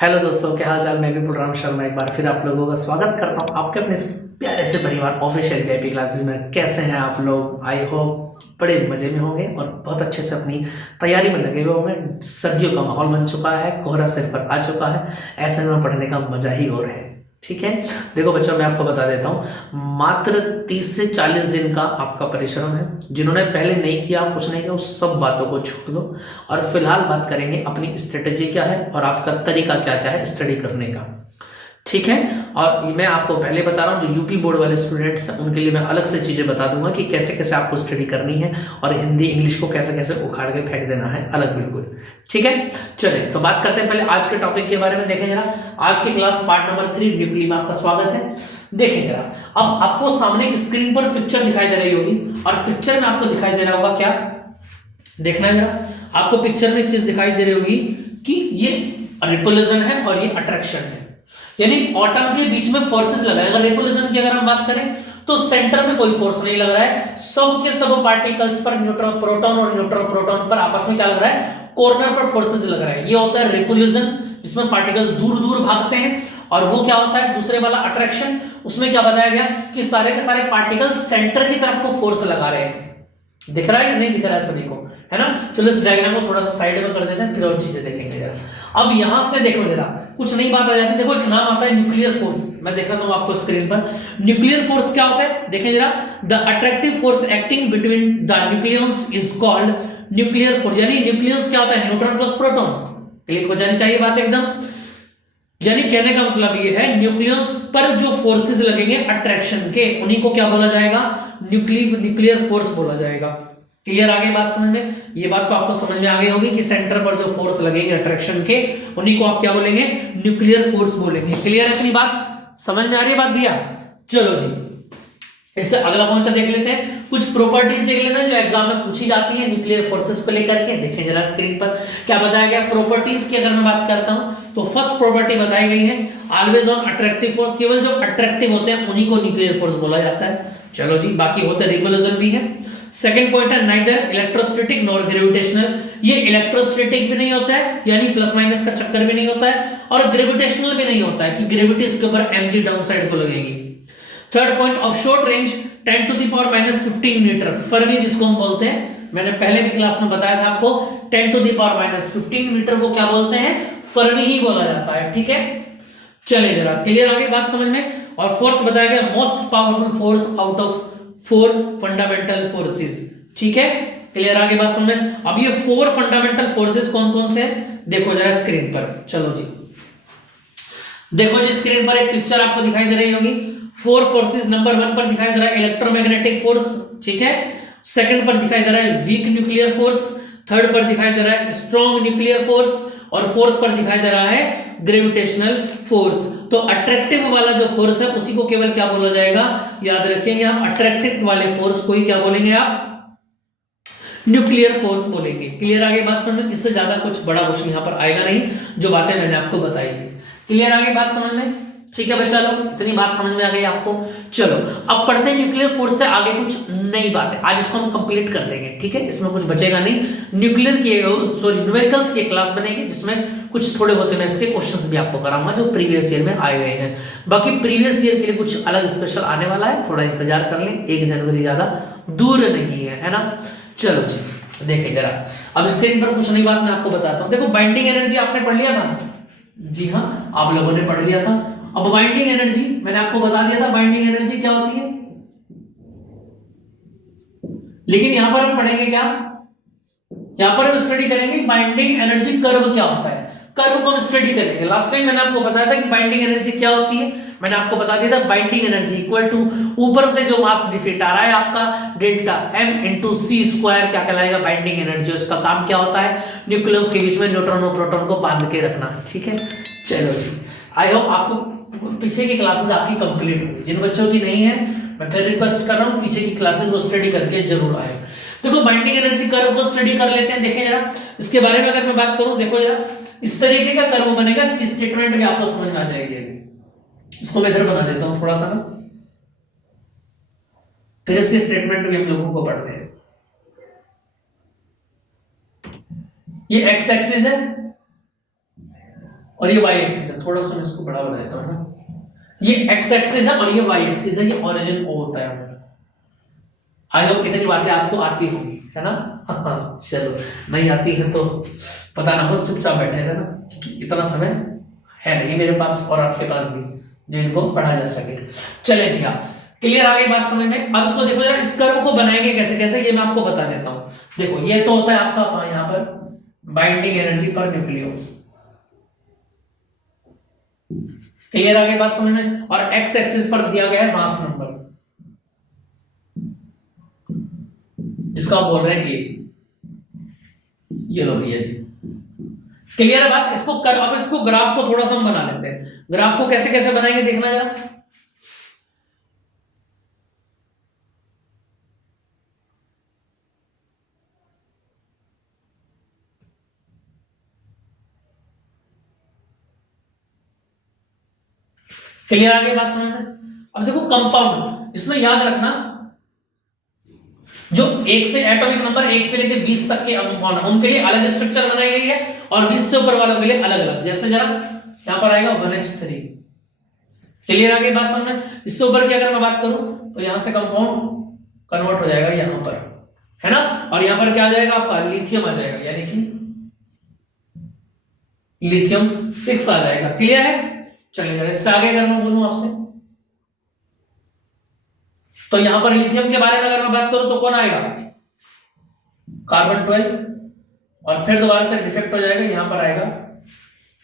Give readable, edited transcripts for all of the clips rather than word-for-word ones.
Hello दोस्तों, क्या हाल चाल। मैं भी बलराम शर्मा एक बार फिर आप लोगों का स्वागत करता हूं आपके अपने इस प्यारे से परिवार ऑफिशियल वीआईपी क्लासेस में। कैसे हैं आप लोग? आई होप बड़े मजे में होंगे और बहुत अच्छे से अपनी तैयारी में लगे हुए होंगे। सर्दियों का माहौल बन चुका है, कोहरा सिर पर आ चुका है, ऐसे में पढ़ने का मजा ही और है। ठीक है, देखो बच्चों, मैं आपको बता देता हूँ, मात्र 30 से 40 दिन का आपका परिश्रम है। जिन्होंने पहले नहीं किया, कुछ नहीं किया, उस सब बातों को छोड़ दो और फिलहाल बात करेंगे अपनी स्ट्रेटेजी क्या है और आपका तरीका क्या क्या है स्टडी करने का। ठीक है, और मैं आपको पहले बता रहा हूँ, जो यूपी बोर्ड वाले स्टूडेंट्स हैं उनके लिए मैं अलग से चीजें बता दूंगा कि कैसे कैसे आपको स्टडी करनी है और हिंदी इंग्लिश को कैसे कैसे उखाड़ के फेंक देना है अलग बिल्कुल। ठीक है, चलिए तो बात करते हैं पहले आज के टॉपिक के बारे में। देखें जरा, आज की क्लास पार्ट नंबर 3 न्यूक्ली में आपका स्वागत है। देखें जरा, अब आपको सामने की स्क्रीन पर पिक्चर दिखाई दे रही होगी और पिक्चर में आपको दिखाई दे रहा होगा क्या, देखना है जरा। आपको पिक्चर में एक चीज दिखाई दे रही होगी कि ये रिपल्शन है और ये अट्रैक्शन है, यानी एटम के बीच में फोर्सेस लगा है। अगर रिपल्शन की अगर हम बात करें तो सेंटर में कोई फोर्स नहीं लग रहा है, सब के सब पार्टिकल्स पर न्यूट्रॉन प्रोटॉन और न्यूट्रॉन प्रोटॉन पर आपस में क्या लग रहा है, कॉर्नर पर फोर्सेस लग रहा है। ये होता है रिपल्शन, जिसमें पार्टिकल दूर दूर भागते हैं। और वो क्या होता है दूसरे वाला अट्रैक्शन, उसमें क्या बताया गया कि सारे के सारे पार्टिकल सेंटर की तरफ को फोर्स लगा रहे हैं। दिख रहा है या नहीं दिख रहा है सभी को, है ना। चलो इस डायग्राम को थोड़ा सा साइड में कर देते हैं, फिर और चीजें देखेंगे जरा। अब यहां से देखो जरा, कुछ नई बात आ जाती है। देखो एक नाम आता है न्यूक्लियर फोर्स, मैं दिखाता हूं आपको स्क्रीन पर। न्यूक्लियर फोर्स क्या होता है देखें जरा। The attractive force acting between the nucleons is called nuclear force. यानी न्यूक्लियॉन्स क्या होता है, न्यूट्रॉन प्लस प्रोटॉन। क्लिक हो जानी चाहिए बात एकदम। यानी कहने का मतलब ये है, न्यूक्लियस पर जो फोर्सेस लगेंगे अट्रैक्शन के, उन्हीं को क्या बोला जाएगा, न्यूक्लियर फोर्स बोला जाएगा। क्लियर, आगे बात समझ में? ये बात तो आपको समझ में आ गई होगी कि सेंटर पर जो फोर्स लगेंगे अट्रैक्शन के, उन्हीं को आप क्या बोलेंगे, न्यूक्लियर फोर्स बोलेंगे। क्लियर है इतनी बात, समझ में आ रही है बात भैया? चलो जी, इससे अगला पॉइंट देख लेते हैं, कुछ प्रॉपर्टीज देख लेते हैं जो एग्जाम में पूछी जाती है न्यूक्लियर फोर्सेस को लेकर के। देखें जरा स्क्रीन पर क्या बताया गया प्रॉपर्टीज की। अगर मैं बात करता हूं तो फर्स्ट प्रॉपर्टी बताई गई है, ऑलवेज ऑन अट्रैक्टिव फोर्स। केवल जो अट्रैक्टिव होते हैं उन्हीं को न्यूक्लियर फोर्स बोला जाता है। चलो जी, बाकी होते रिपल्शन भी है। सेकंड पॉइंट है, नाइदर इलेक्ट्रोस्टैटिक नॉर ग्रेविटेशनल। ये इलेक्ट्रोस्टैटिक भी नहीं होता है, यानी प्लस माइनस का चक्कर भी नहीं होता है, और ग्रेविटेशनल भी नहीं होता है कि ग्रेविटी इसके ऊपर mg डाउन साइड को लगेगी। Third point, of short range 10 to the power minus 15 metre, Fermi जिसको हम बोलते हैं। मैंने पहले भी क्लास में बताया था आपको, 10 to the power minus 15 metre को क्या बोलते हैं, फर्मी ही बोला जाता है। ठीक है, चले जरा, क्लियर आगे बात समझ में। और फोर्थ बताया गया, most powerful force out of 4 fundamental forces. ठीक है, क्लियर आगे बात समझ में। अब ये 4 फंडामेंटल फोर्सेस कौन कौन से हैं देखो जरा स्क्रीन पर। चलो जी, देखो जी स्क्रीन पर एक पिक्चर आपको दिखाई दे रही होगी। 4 फोर्सेस, नंबर 1 पर दिखाई दे रहा है इलेक्ट्रोमैग्नेटिक फोर्स, ठीक है। सेकंड पर दिखाई दे रहा है वीक न्यूक्लियर फोर्स, थर्ड पर दिखाई दे रहा है स्ट्रॉन्ग न्यूक्लियर फोर्स, और फोर्थ पर दिखाई दे रहा है ग्रेविटेशनल फोर्स। तो अट्रैक्टिव वाला जो फोर्स है उसी को केवल क्या बोला जाएगा, याद रखेंगे हम, अट्रैक्टिव वाले फोर्स को ही क्या बोलेंगे आप, न्यूक्लियर फोर्स बोलेंगे। क्लियर आगे बात समझ में। इससे ज्यादा कुछ बड़ा क्वेश्चन यहां पर आएगा नहीं, जो बातें मैंने आपको बताई है। क्लियर आगे बात समझ में? ठीक है बच्चा लोग, इतनी बात समझ में आ गई आपको। चलो अब पढ़ते हैं न्यूक्लियर फोर्स से आगे कुछ नई बातें। आज इसको हम कंप्लीट कर देंगे, ठीक है, इसमें कुछ बचेगा नहीं। न्यूक्लियर की न्यूमेरिकल्स की क्लास बनेगी, जिसमें कुछ थोड़े बहुत मैं इसके क्वेश्चंस भी आपको कराऊंगा जो प्रीवियस ईयर में आए गए हैं। बाकी प्रीवियस ईयर के लिए कुछ अलग स्पेशल आने वाला है, थोड़ा इंतजार कर लें, 1 जनवरी ज्यादा दूर नहीं है ना। चलो जी देखिए जरा, अब स्क्रीन पर कुछ नई बात मैं आपको बताता हूं। देखो बाइंडिंग एनर्जी आपने पढ़ लिया था, जी हाँ आप लोगों ने पढ़ लिया था। अब बाइंडिंग एनर्जी मैंने आपको बता दिया था, बाइंडिंग एनर्जी क्या होती है, लेकिन यहां पर हम पढ़ेंगे क्या, यहां पर हम स्टडी करेंगे बाइंडिंग एनर्जी कर्व क्या होता है। कर्व को हम स्टडी करेंगे। लास्ट टाइम मैंने आपको बताया था कि बाइंडिंग एनर्जी क्या होती है, मैंने आपको बता दिया था बाइंडिंग एनर्जी इक्वल टू ऊपर से जो मास डिफिट आ रहा है आपका डेल्टा m इंटू सी स्क्वायर क्या कहलाएगा, बाइंडिंग एनर्जी। इसका काम क्या होता है, न्यूक्लियस के बीच में न्यूट्रॉन और प्रोटॉन को बांध के रखना। ठीक है, चलो जी, आई होप आपको पीछे की क्लासेस आपकी कंप्लीट होगी। जिन बच्चों की नहीं है मैं फिर रिक्वेस्ट कर रहा हूँ पीछे की क्लासेस वो स्टडी करके जरूर आए। देखो बाइंडिंग एनर्जी कर्व को स्टडी कर लेते हैं। देखें जरा इसके बारे में अगर मैं बात करूं, देखो जरा इस तरीके का कर्व बनेगा, इसकी स्टेटमेंट भी आपको समझ में आ जाएगी। इसको मैं इधर बना देता हूं थोड़ा सा ना, फिर इसकी स्टेटमेंट भी हम लोगों को पढ़ते हैं। ये एक्स एक्सिस है और ये वाई एक्सिस है, थोड़ा सा मैं इसको बड़ा बना देता हूँ ना, ये एक्स एक्सिस है और ये वाई एक्सिस है, ये ओरिजिन ओ होता है हमारा। आई होप इतनी बातें आपको आती होंगी, है ना? चलो, नहीं आती है तो पता ना, बस चुपचाप बैठे रहना, क्योंकि इतना समय है नहीं मेरे पास और आपके पास भी जो इनको पढ़ा जा सके। चले भैया, क्लियर आ गई बात समझ में? अब इसको देखो जरा, इस कर्व को बनाएंगे कैसे कैसे, ये मैं आपको बता देता हूं। देखो, ये तो होता है आपका यहाँ पर बाइंडिंग एनर्जी पर न्यूक्लियस। क्लियर आ गई बात समझ में? और एक्स एक्सिस पर दिया गया है मास नंबर, जिसको आप बोल रहे हैं ये लो भैया जी। क्लियर है बात? इसको कर, अब इसको ग्राफ को थोड़ा सा हम बना लेते हैं। ग्राफ को कैसे कैसे बनाएंगे देखना जरा। क्लियर आ गई बात समझ में? अब देखो कंपाउंड, इसमें याद रखना जो एक से एटॉमिक नंबर 1 से लेकर 20 तक के कंपाउंड, उनके लिए अलग स्ट्रक्चर बनाई गई है और 20 से ऊपर वालों के लिए अलग अलग। जैसे जरा यहां पर आएगा 1h3। क्लियर आ गई बात समझ में? इससे ऊपर की अगर मैं बात करूं तो यहां से कंपाउंड कन्वर्ट हो जाएगा यहां पर, है ना? और यहां पर क्या आ जाएगा आपका? लिथियम आ जाएगा, यानी कि लिथियम 6 आ जाएगा। क्लियर है? चलिए जरा इससे आगे अगर मैं बोलूं आपसे, तो यहां पर लिथियम के बारे में अगर मैं बात करूं तो कौन आएगा? कार्बन 12, और फिर दोबारा से डिफेक्ट हो जाएगा, यहां पर आएगा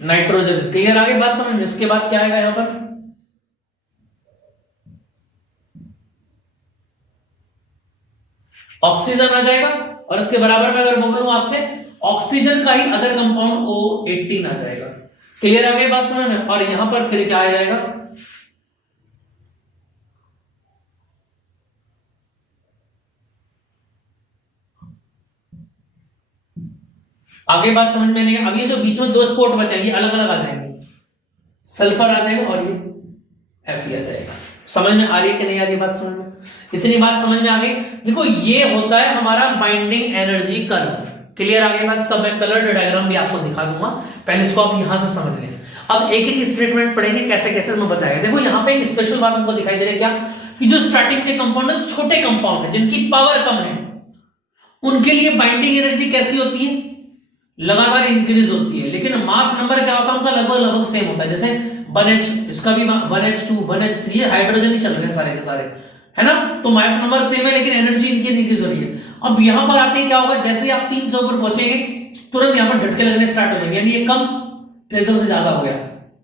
नाइट्रोजन। क्लियर आगे बात समझ में? इसके बाद क्या आएगा यहां पर? ऑक्सीजन आ जाएगा, और इसके बराबर में अगर बोलूं आपसे, ऑक्सीजन का ही अदर कंपाउंड O18 आ जाएगा। क्लियर आ गई बात समझ में? और यहां पर फिर क्या आ जाएगा? आगे बात समझ में नहीं? अब ये जो बीच में 2 स्पॉट बचे ये अलग अलग आ जाएंगे, सल्फर आ जाएगा और ये Fe आ जाएगा। समझ में आ रही है कि नहीं आ रही बात समझ में? इतनी बात समझ में आ गई? देखो, ये होता है हमारा बाइंडिंग एनर्जी कर्व। क्लियर आ गई बात? इसका मैं कलर डायग्राम भी आपको दिखा दूंगा, पहले इसको आप यहां से समझ लें। अब एक एक स्टेटमेंट पढ़ेंगे कैसे कैसे मैं बताएगा। देखो, यहाँ पे एक स्पेशल बात हमको दिखाई दे रही है, क्या कि जो स्टार्टिंग के कंपाउंड है, छोटे कंपाउंड है जिनकी पावर कम है, उनके लिए बाइंडिंग एनर्जी कैसी होती है? लगातार इंक्रीज होती है। लेकिन मास नंबर क्या होता है उनका? लगभग लगभग सेम होता है। जैसे 1H, इसका भी 1H2 1H3, हाइड्रोजन ही चल रहे हैं सारे के सारे, है ना? तो मास नंबर सेम है लेकिन एनर्जी इनकी इंक्रीज हो रही है। अब यहां पर आते क्या होगा? जैसे ही आप 3 से ऊपर पहुंचेंगे तुरंत यहां पर झटके लगने स्टार्ट हो जाएंगे, यानी ये कम, फिर एकदम से ज्यादा हो गया,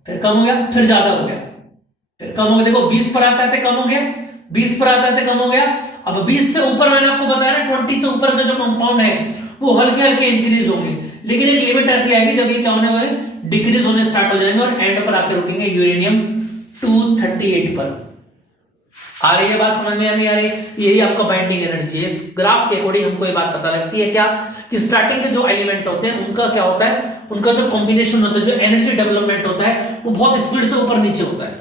फिर कम हो गया, फिर ज्यादा हो गया, फिर कम हो गया। देखो 20 पर आता है कम हो गया, 20 पर आता है कम हो गया। अब 20 से ऊपर मैंने आपको बताया ना, 20 से ऊपर का जो कंपाउंड है वो हल्के हल्के इंक्रीज होंगे, लेकिन एक लिमिट ऐसी आएगी जब ये क्या होने वाले? डिक्रीज होने स्टार्ट हो जाएंगे और एंड पर आके रुकेंगे यूरेनियम 238 पर। आ रही है बात समझ में या नहीं आ रही? यही आपका बाइंडिंग एनर्जी है। इस ग्राफ के अकॉर्डिंग हमको ये बात पता लगती है क्या कि स्टार्टिंग के जो एलिमेंट होते हैं उनका क्या होता है, उनका जो कॉम्बिनेशन होता है, जो एनर्जी डेवलपमेंट होता है वो बहुत स्पीड से ऊपर नीचे होता है,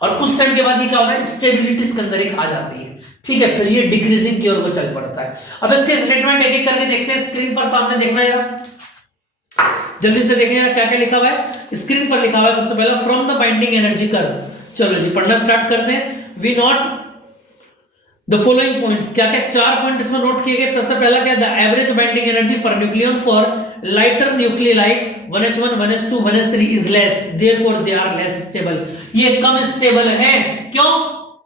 और कुछ टाइम के बाद ये क्या होता है? स्टेबिलिटी इसके अंदर एक आ जाती है, ठीक है? फिर ये डिक्रीजिंग की ओर को चल पड़ता है। अब इसके स्टेटमेंट एक एक करके देखते हैं। स्क्रीन पर सामने देखना है, जल्दी से देखिए क्या क्या लिखा हुआ है। स्क्रीन पर लिखा हुआ है सबसे पहला, from the binding energy curve. चलो जी पढ़ना स्टार्ट करते हैं। We note the following points, क्या क्या 4 पॉइंट इसमें नोट किए गए। सबसे पहला क्या? द एवरेज बाइंडिंग एनर्जी पर nucleon for lighter nuclei like 1H1 1H2 1H3 is less, therefore they are less stable. ये कम स्टेबल है, क्यों?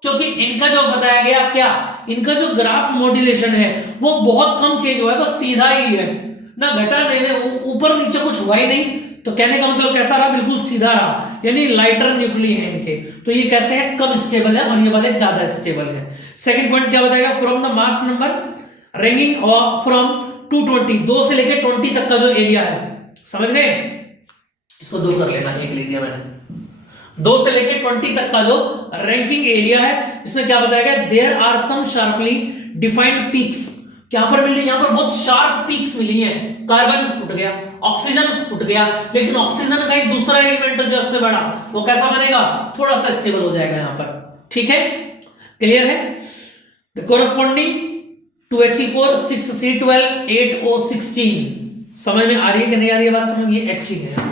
क्योंकि इनका जो बताया गया, क्या इनका जो ग्राफ मॉड्यूलेशन है वो बहुत कम चेंज हुआ है, बस सीधा ही है, ना घटा नहीं, ऊपर नीचे कुछ हुआ ही नहीं। तो कहने का मतलब कैसा रहा? बिल्कुल सीधा रहा, यानी लाइटर न्यूक्लिय है इनके। तो ये कैसे है? कम स्टेबल है, और ये वाले ज्यादा स्टेबल है। सेकंड पॉइंट क्या बताएगा? From the mass number ranking from 220, 2 से लेकर 20 तक का जो एरिया है, समझ गए? इसको 2 कर लेना, 1 लिख दिया मैंने। 2 से लेकर 20 तक का जो रैंकिंग एरिया है, इसमें क्या बताया गया? There are some sharply defined peaks. यहां पर मिली, यहां पर बहुत शार्प पीक्स मिली हैं। कार्बन उठ गया, ऑक्सीजन उठ गया, लेकिन ऑक्सीजन का एक दूसरा एलिमेंट जो उससे बड़ा, वो कैसा बनेगा? थोड़ा सा स्टेबल हो जाएगा यहां पर, ठीक है? क्लियर है? The corresponding 2He4 6C12 8O16। समझ में आ रही है कि नहीं आ रही है बात? समझ, ये He है।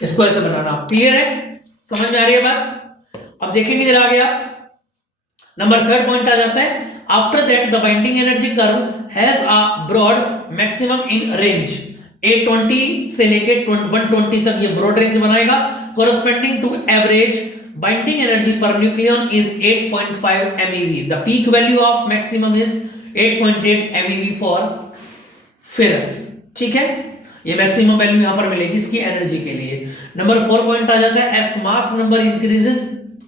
इसको ऐसे बनाना। क्लियर है, समझ में आ रही है बात? अब देखेंगे जरा आगे आप, नंबर थर्ड पॉइंट आ जाता है, after that the binding energy curve has a broad maximum in range 820 से लेके 120 तक ये ब्रॉड रेंज बनाएगा, corresponding to average binding energy per nucleon is 8.5 MeV. The peak value of maximum is 8.8 MeV for ferrous. ठीक है, ये maximum value यहां पर मिलेगी इसकी एनर्जी के लिए। नंबर 4 पॉइंट आ जाता है, as mass number increases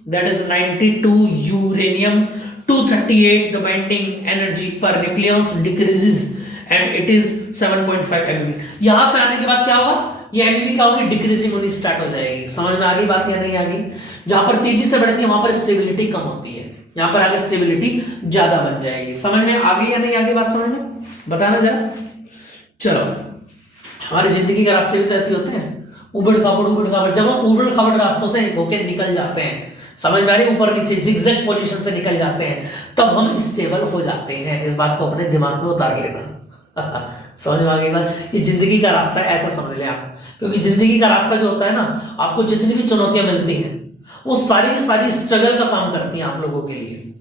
that is 92 uranium 238 the binding energy per nucleons decreases and it is 7.5 MeV। यहां से आने के बाद क्या होगा, ये एमईवी क्या होगी, डिक्रीजिंग होनी स्टार्ट हो जाएगी। समझ में आ गई बात या नहीं आ गई? जहां पर तेजी से बढ़ती है वहां पर स्टेबिलिटी कम होती है, यहां पर आगे स्टेबिलिटी ज्यादा बन जाएगी। समझ में आ गई या नहीं आ गई बात? समझ में बताना जरा। चलो, हमारी जिंदगी के रास्ते भी तो ऐसे होते हैं, उबड़ खाबड़। जब हम उबड़ खाबड़ रास्तों से होकर निकल जाते हैं, समझ में आ रही, ऊपर नीचे जिगजैग पोजीशन से निकल जाते हैं, तब हम स्टेबल हो जाते हैं। इस बात को अपने दिमाग में उतार लेना। समझ में आ गई बात? ये जिंदगी का रास्ता है, ऐसा समझ लें आप। क्योंकि जिंदगी का रास्ता जो होता है ना, आपको जितनी भी चुनौतियां मिलती हैं वो सारी की सारी स्ट्रगल का काम करती हैं आप लोगों के लिए।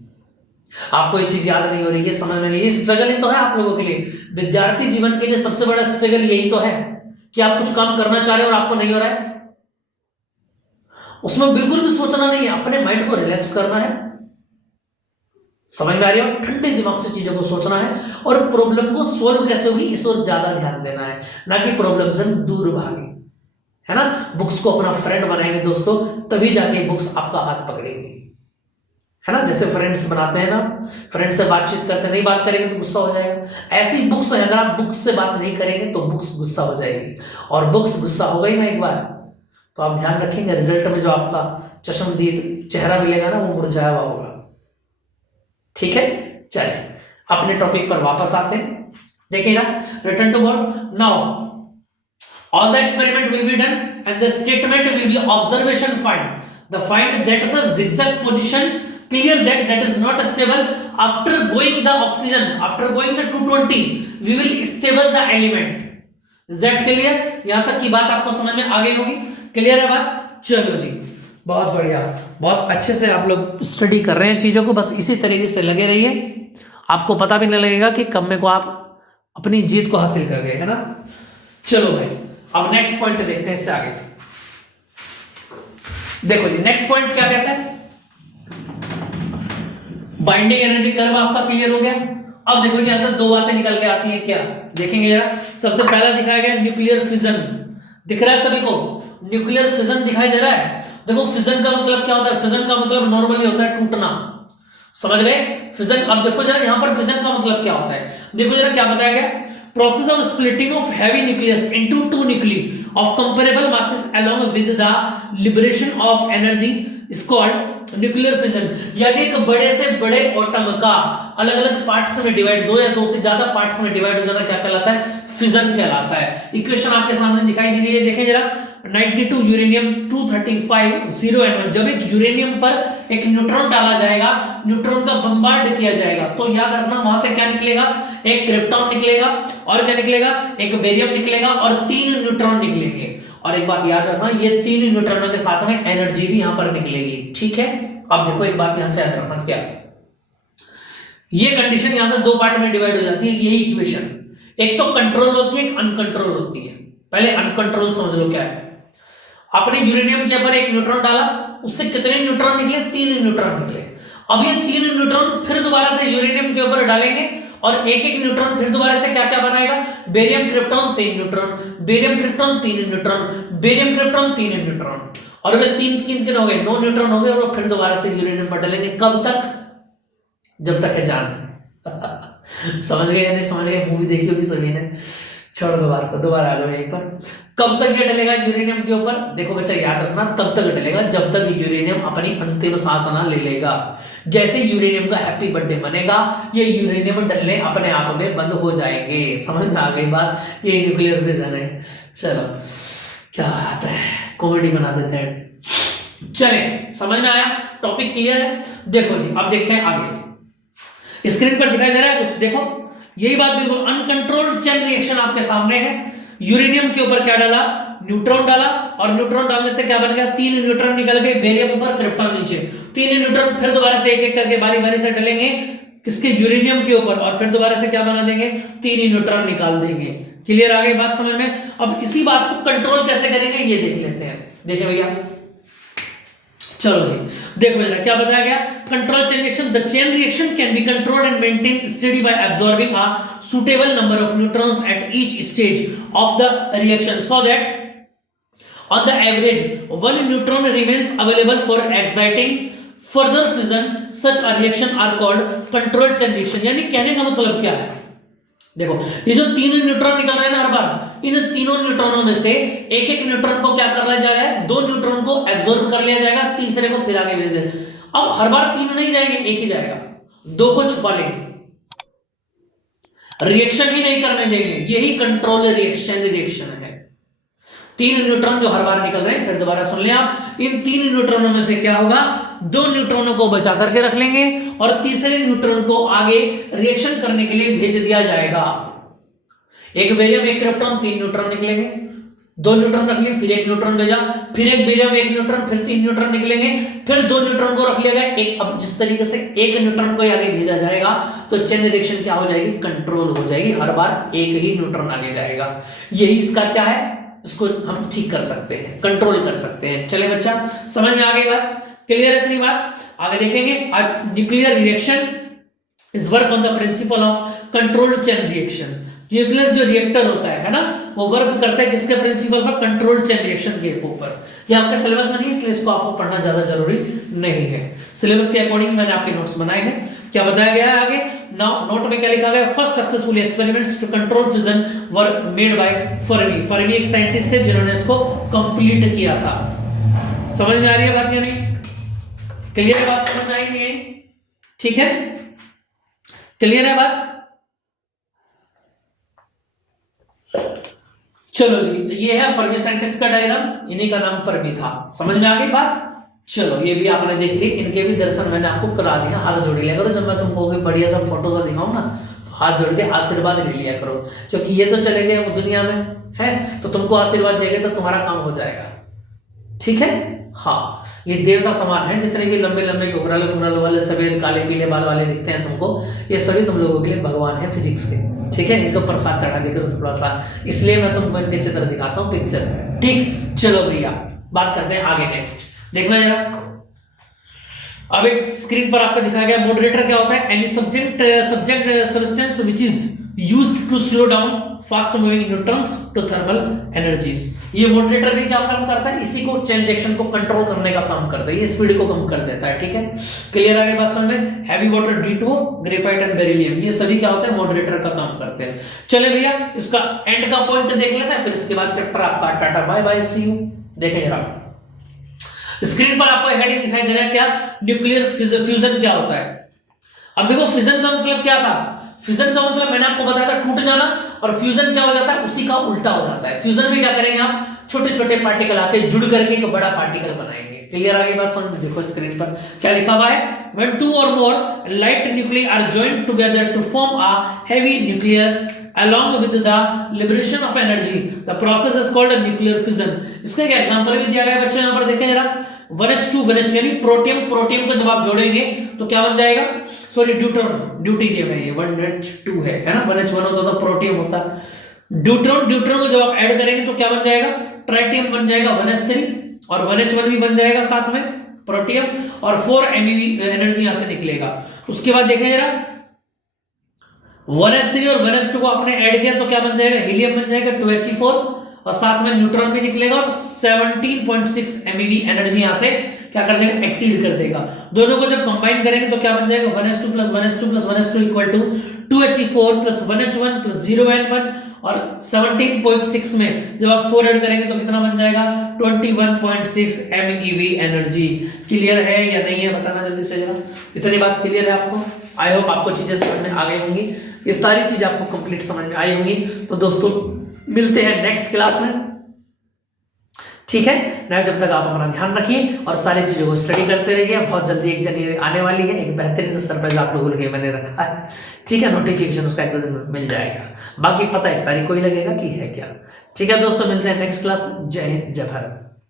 आपको ये चीज याद नहीं हो रही, ये समझ में नहीं, ये स्ट्रगल ही तो है आप लोगों के लिए। विद्यार्थी जीवन के लिए सबसे बड़ा स्ट्रगल यही तो है कि आप कुछ काम करना चाह रहे हो और आपको नहीं हो रहा है। उसमें बिल्कुल भी सोचना नहीं है, अपने माइंड को रिलैक्स करना है। समझ में आ रही है? ठंडे दिमाग से चीजों को सोचना है और प्रॉब्लम को सोल्व कैसे होगी इस ओर ज्यादा ध्यान देना है, ना कि प्रॉब्लम से दूर भागे, है ना। बुक्स को अपना फ्रेंड बनाएंगे दोस्तों, तभी जाके बुक्स आपका हाथ पकड़ेगी, है ना। जैसे फ्रेंड्स बनाते हैं ना, फ्रेंड से बातचीत करते, नहीं बात करेंगे तो गुस्सा हो जाएगा। ऐसी बुक्स है, अगर आप बुक्स से बात नहीं करेंगे तो बुक्स गुस्सा हो जाएगी, और बुक्स गुस्सा हो गई ना एक बार, तो आप ध्यान रखेंगे रिजल्ट में जो आपका चश्मदीद चेहरा मिलेगा ना, वो मुरझाया हुआ होगा। ठीक है, चलिए अपने टॉपिक पर वापस आते हैं। देखिए ना, return to board now, all the experiment will be done and the statement will be observation find that the zigzag position clear that is not stable after going the oxygen, after going the 220 we will stable the element. Is that clear? यहां तक की बात आपको समझ में आ गई होगी। Clear है बात? चलो जी, बहुत बढ़िया, बहुत अच्छे से आप लोग स्टडी कर रहे हैं चीज़ों को। बस इसी तरीके से लगे रहिए, आपको पता भी नहीं लगेगा कि कब में को आप अपनी जीत को हासिल कर गए, है ना। चलो भाई, अब नेक्स्ट पॉइंट देखते हैं इससे आगे। देखो जी, नेक्स्ट पॉइंट क्या कहता है, बाइंडिंग एनर्जी कर्व आपका क्लियर हो गया। अब देखो जी, ऐसे दो बातें निकल के आती हैं, क्या देखेंगे जरा। सबसे पहला दिखाया गया न्यूक्लियर फिजन, दिख रहा है सभी को, न्यूक्लियर फिजन दिखाई दे रहा है। देखो फिजन का मतलब क्या होता है, फिजन का मतलब नॉर्मली होता है टूटना, समझ गए फिजन। अब देखो जरा यहाँ पर फिजन का मतलब क्या होता है, देखो जरा क्या बताया गया, process of splitting of heavy nucleus into two nuclei of comparable masses along with the liberation of energy is called nuclear fission. यानी एक बड़े से बड़े एटम का अलग अलग पार्ट्स में डिवाइड, दो या दो से ज्यादा पार्ट्स में डिवाइड हो जाना क्या कहलाता है, फिजन कहलाता है। इक्वेशन आपके सामने दिखाई दी गई है, देखें जरा। 92 यूरेनियम 235 0 N1, जब एक यूरेनियम पर एक न्यूट्रॉन डाला जाएगा, न्यूट्रॉन का बम्बार्ड किया जाएगा, तो याद रखना वहां से क्या निकलेगा, एक क्रिप्टॉन निकलेगा, और क्या निकलेगा, एक बेरियम निकलेगा, और 3 न्यूट्रॉन निकलेंगे। और एक बात याद रखना, ये 3 न्यूट्रॉनों के साथ में एनर्जी भी यहां पर निकलेगी, ठीक है। अब देखो एक बात यहां से याद रखना, क्या ये कंडीशन यहां से दो पार्ट में डिवाइड हो जाती है, यही इक्वेशन। एक तो कंट्रोल होती है, एक अनकंट्रोल होती है। पहले अनकंट्रोल समझ लो क्या है। आपने यूरेनियम के ऊपर एक न्यूट्रॉन डाला, उससे कितने न्यूट्रॉन निकले, 3 न्यूट्रॉन निकले। अब ये 3 न्यूट्रॉन फिर दोबारा से यूरेनियम के ऊपर डालेंगे, और एक एक न्यूट्रॉन फिर दोबारा से क्या क्या बनाएगा, barium krypton 3 neutron, barium krypton 3 neutron, barium krypton 3 neutron, और वे 3 कितने हो गए, 9 न्यूट्रॉन हो गए। और फिर दोबारा से यूरेनियम पर डालेंगे, कब तक, जब तक है जान। समझ गए या नहीं समझ गए, मूवी देखी होगी सभी ने, छोड़ दो बात को, दोबारा आ जाओ यहीं पर। कब तक ये डलेगा यूरेनियम के ऊपर, देखो बच्चा याद रखना, तब तक डलेगा जब तक यूरेनियम अपनी अंतिम सांस ना ले लेगा। जैसे यूरेनियम का हैप्पी बर्थडे बनेगा, ये यूरेनियम डलने अपने आप में बंद हो जाएंगे। समझ में आ गई बात, ये न्यूक्लियर फिजन है। चलो क्या बात है, कॉमेडी बना देते हैं। चले, समझ में आया, टॉपिक क्लियर है। देखो जी, अब देखते हैं आगे। स्क्रीन पर दिखाई दे रहा है कुछ, देखो यही बात बिल्कुल, अनकंट्रोल्ड चेन रिएक्शन आपके सामने है। यूरेनियम के ऊपर क्या डाला, न्यूट्रॉन डाला और न्यूट्रॉन डालने से क्या बन गया, 3 न्यूट्रॉन निकल गए, बेरियम ऊपर क्रिप्टॉन नीचे। 3 न्यूट्रॉन फिर दोबारा से एक एक करके बारी बारी से डलेंगे किसके, यूरेनियम के ऊपर, और फिर दोबारा से क्या बना देंगे, 3 ही न्यूट्रॉन निकाल देंगे। क्लियर आ गई बात समझ में। अब इसी बात को कंट्रोल कैसे करेंगे ये देख लेते हैं। देखिए भैया, चलो जी देखो जरा क्या बताया गया, control chain reaction, the chain reaction can be controlled and maintain steady by absorbing a suitable number of neutrons at each stage of the reaction so that on the average 1 neutron remains available for exciting further fission. Such a reaction are called controlled chain reaction। यानी कहने का मतलब क्या है, देखो ये जो 3 neutron निकल रहे हैं ना हर बार, इन तीनों न्यूट्रॉनों में से एक एक न्यूट्रॉन को क्या कर लिया जा रहा है, 2 न्यूट्रॉन को एब्जॉर्ब कर लिया जाएगा, तीसरे को फिर आगे भेज दे। अब हर बार 3 नहीं जाएंगे, एक ही जाएगा, 2 को छुपा लेंगे, रिएक्शन ही नहीं करने देंगे। यही कंट्रोल रिएक्शन है। 3 न्यूट्रॉन जो हर बार निकल रहे हैं, फिर दोबारा सुन लें आप, इन 3 न्यूट्रॉनों में से क्या होगा, 2 न्यूट्रॉनों को बचा करके रख लेंगे और तीसरे न्यूट्रॉन को आगे रिएक्शन करने के लिए भेज दिया जाएगा। एक बेरियम एक क्रिप्टॉन, 3 न्यूट्रॉन निकलेंगे, 2 न्यूट्रॉन रख लिए, फिर 1 न्यूट्रॉन भेजा, फिर एक बेरियम 1 न्यूट्रॉन, फिर 3 न्यूट्रॉन निकलेंगे, फिर 2 न्यूट्रॉन को रख लिया गया एक। अब जिस तरीके से 1 न्यूट्रॉन को आगे भेजा जाएगा तो चेन रिएक्शन क्या हो जाएगी, कंट्रोल हो जाएगी, हर बार एक ही न्यूट्रॉन आगे जाएगा। यही इसका क्या है, इसको हम ठीक कर सकते हैं, कंट्रोल कर सकते हैं। चले बच्चा समझ में आ गई बात, क्लियर है इतनी बात। आगे देखेंगे, nuclear reaction is work on the principle of controlled chain reaction. Nuclear जो रिएक्टर होता है ना, वो वर्क करता है किसके प्रिंसिपल पर, कंट्रोल्ड चेन रिएक्शन के ऊपर। ये आपके सिलेबस में नहीं, इसलिए इसको आपको पढ़ना ज्यादा जरूरी नहीं है। सिलेबस के अकॉर्डिंग मैंने आपके नोट्स बनाए हैं। क्या बताया गया है आगे, नोट में क्या लिखा गया, first successful experiments to control fission were made by Fermi. Fermi एक साइंटिस्ट थे जिन्होंने इसको कंप्लीट किया था। समझ में आ रही है बात या नहीं, क्लियर है बात, समझ में आई नहीं आई, ठीक है, क्लियर है बात। चलो जी, ये है फर्मी साइंटिस्ट का डायग्राम, इन्हीं का नाम फर्मी था। समझ में आ गई बात। चलो ये भी आपने देख ली, इनके भी दर्शन मैंने आपको करा दिया। हाथ जोड़ लिया करो, जब मैं तुमको बढ़िया सा फोटो सा दिखाऊं ना, तो हाथ जोड़ के आशीर्वाद ले लिया करो, क्योंकि ये तो चले गए वो दुनिया में है, तो तुमको आशीर्वाद देंगे तो तुम्हारा काम हो जाएगा, ठीक है। हाँ, ये देवता समान है, जितने भी लंबे लंबे घुघराले पुघराले वाले सफेद काले पीले बाल वाले दिखते हैं तुमको, ये सभी तुम लोगों के लिए भगवान है फिजिक्स के, ठीक है। इनको प्रसाद चढ़ा देकर थोड़ा सा, इसलिए मैं तुमको इनके चित्र दिखाता हूँ पिक्चर में, ठीक। चलो भैया बात करते हैं आगे, नेक्स्ट देखना जरा। अब एक स्क्रीन पर आपको दिखाया गया मॉडरेटर क्या होता है, any subject substance which is used to slow down fast moving neutrons to thermal energies. ये मॉडरेटर भी क्या काम करता है, इसी को चेन रिएक्शन को कंट्रोल करने का काम करता है, ये स्पीड को कम कर देता है, ठीक है। क्लियर आगे बात समझ में। Heavy water D2O, graphite and beryllium, ये सभी क्या होता है, मॉडरेटर का काम करते हैं। चले भैया इसका एंड का पॉइंट देख लेते हैं, फिर इसके बाद चैप्टर आपका tata bye bye see you. देखें जरा स्क्रीन पर आपको हेडिंग दिखाई दे रहा है, क्या न्यूक्लियर फ्यूजन क्या होता है। अब देखो फिजन का मतलब क्या था, फ्यूजन का मतलब मैंने आपको बताया था टूट जाना, और फ्यूजन क्या हो जाता है, उसी का उल्टा हो जाता है। फ्यूजन में क्या करेंगे आप, छोटे छोटे पार्टिकल आके जुड़ करके एक बड़ा पार्टिकल बनाएंगे। क्लियर आगे बात समझ में। देखो स्क्रीन पर क्या लिखा हुआ है, when two or more light nuclei are joined together to form a heavy nucleus along with the liberation of energy, the process is called a nuclear fission। इसका एक एग्जांपल भी दिया गया है बच्चों, यहाँ पर देखें जरा, 1h2 1h2 यानी प्रोटियम को जब आप जोड़ेंगे तो क्या बन जाएगा, सॉरी ड्यूटेरियम है ये, 1h2 है ना, 1h1 होता तो प्रोटियम होता। ड्यूट्रॉन को जब आप ऐड करेंगे तो क्या बन जाएगा, ट्राइटियम बन जाएगा 1h3, और 1h1 भी बन जाएगा साथ में प्रोटियम, और 4 MeV एनर्जी यहां से निकलेगा। उसके बाद देखें जरा 1h3 और 1h2 को आपने ऐड किया तो क्या बन जाएगा, हीलियम बन जाएगा 2He4, और साथ में न्यूट्रॉन भी निकलेगा, और 17.6 MeV एनर्जी यहां से क्या कर देगा, एक्सीड कर देगा। दोनों को जब कंबाइन करेंगे तो क्या बन जाएगा, 1h2 plus 1h2 plus 1h2 equal to 2He4 plus 1H1 plus 0N1, और 17.6 में जब आप 4 ऐड करेंगे तो कितना बन जाएगा, 21.6 MeV एनर्जी। क्लियर है या नहीं है, बताना जल्दी से जरा। इतनी बात क्लियर है आपको, आई होप आपको चीजें समझ में आ गई होंगी, ये सारी चीजें आपको कंप्लीट समझ में आई होंगी। तो दोस्तों मिलते हैं नेक्स्ट क्लास में, ठीक है ना। जब तक आप अपना ध्यान रखिए और सारी चीज़ों को स्टडी करते रहिए। बहुत जल्दी एक जनवरी आने वाली है, एक बेहतरीन से सरप्राइज आप लोगों के लिए मैंने रखा है। ठीक है, नोटिफिकेशन उसका 1-2 दिन में मिल जाएगा। बाकी पता 1 तारीख को ही लगेगा कि है क्या। ठीक है दोस्तों, मिलते हैं नेक्स्ट क्लास में। जय हिंद, जय भारत।